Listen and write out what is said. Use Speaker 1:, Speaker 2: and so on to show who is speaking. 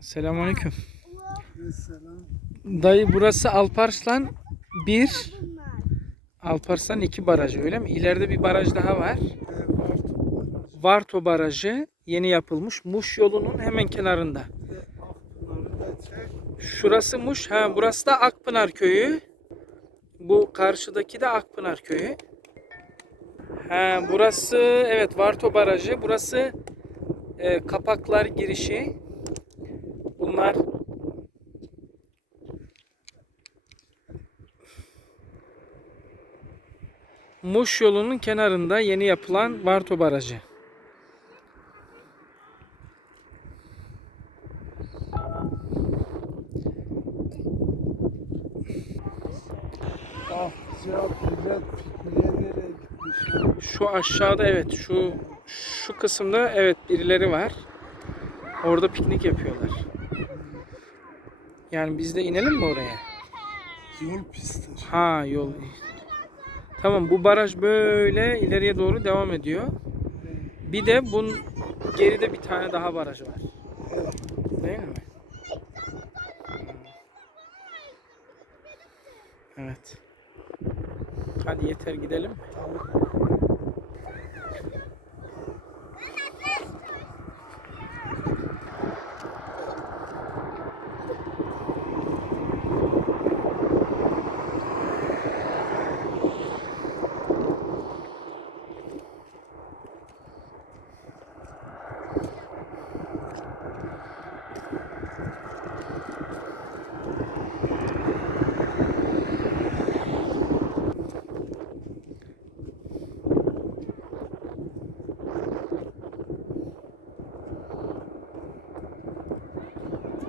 Speaker 1: Selamünaleyküm. Dayı burası Alparslan 1, Alparslan 2 barajı öyle mi? İleride bir baraj daha var. Varto Barajı yeni yapılmış. Muş yolunun hemen kenarında. Şurası Muş. Ha burası da Akpınar köyü. Bu karşıdaki de Akpınar köyü. Ha burası evet Varto Barajı. Burası e, Kapaklar girişi. Muş yolunun kenarında yeni yapılan Varto Barajı.
Speaker 2: Ah?
Speaker 1: Şu aşağıda evet şu şu kısımda evet birileri var. Orada piknik yapıyorlar. Yani biz de inelim mi oraya?
Speaker 2: Yol pistir.
Speaker 1: Ha yol. Tamam bu baraj böyle ileriye doğru devam ediyor. Bir de bunun geride bir tane daha baraj var. Değil mi? Evet. Hadi yeter gidelim?
Speaker 2: Tamam.